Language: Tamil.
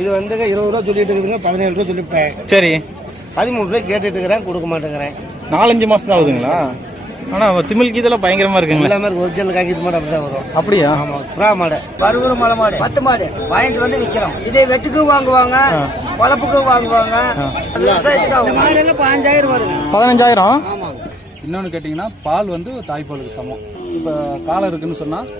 இது வந்து 20 ரூபா சொல்லிட்டு இருக்குதுங்க, 17 ரூபா சொல்லிவிட்டேன். சரி, 13 ரூபாய் கேட்டுட்டு இருக்கிறேன், கொடுக்க மாட்டேங்கிறேன். 4-5 மாசம் தான் ஆகுதுங்களா? ஆனா திமிழ் கீதெல்லாம் பயங்கரமா இருக்குங்களா? எல்லாமே ஒரிஜினல் காய்க்கிற மாடு அப்படிதான் வரும். அப்படியா? ஆமா, புறா மாடு, பருவூர் மலை மாடு, 10 மாடு வாங்கிட்டு வந்து விற்கிறோம். இதே வெட்டுக்கும் வாங்குவாங்க, பழப்புக்கும் வாங்குவாங்க. விவசாயத்துக்கு மாடு எல்லாம் 15,000 வருங்க. 15,000. ஆமாங்க. இன்னொன்று கேட்டிங்கன்னா பால் வந்து தாய்ப்பாலுக்கு சமம். இப்போ காலம் இருக்குன்னு சொன்னால்